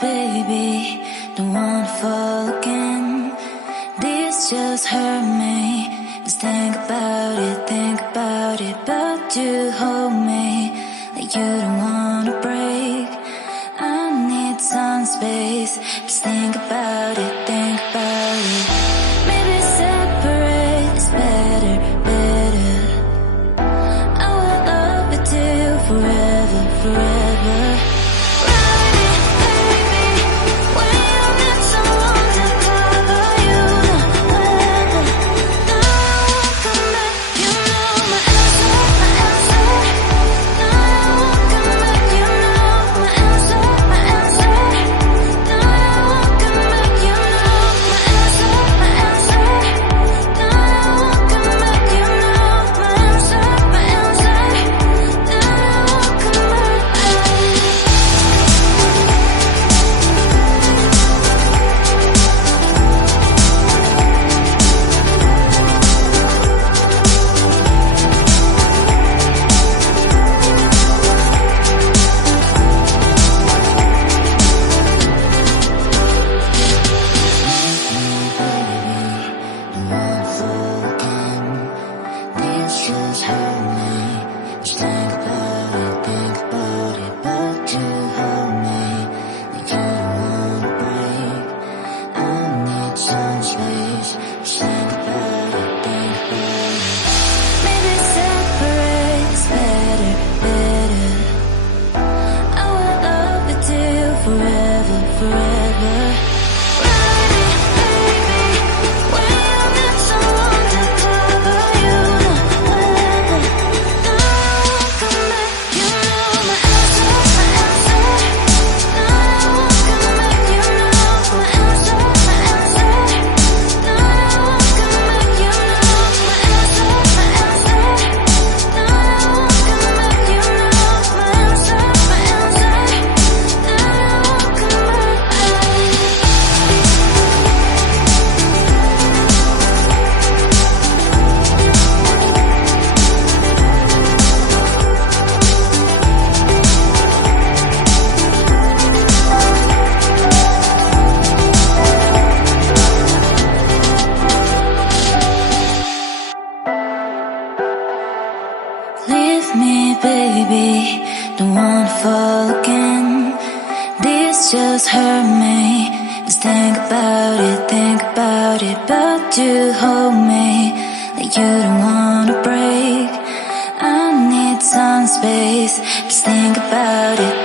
baby, don't wanna fall again. This just hurt me. Just think about it, but you hold me like you don't wanna break. I need some space. Just think about it, maybe separate is better, better. I will love you till forever, forever. Leave me, baby, don't wanna fall again. This just hurt me. Just think about it, but you hold me like you don't wanna break. I need some space. Just think about it.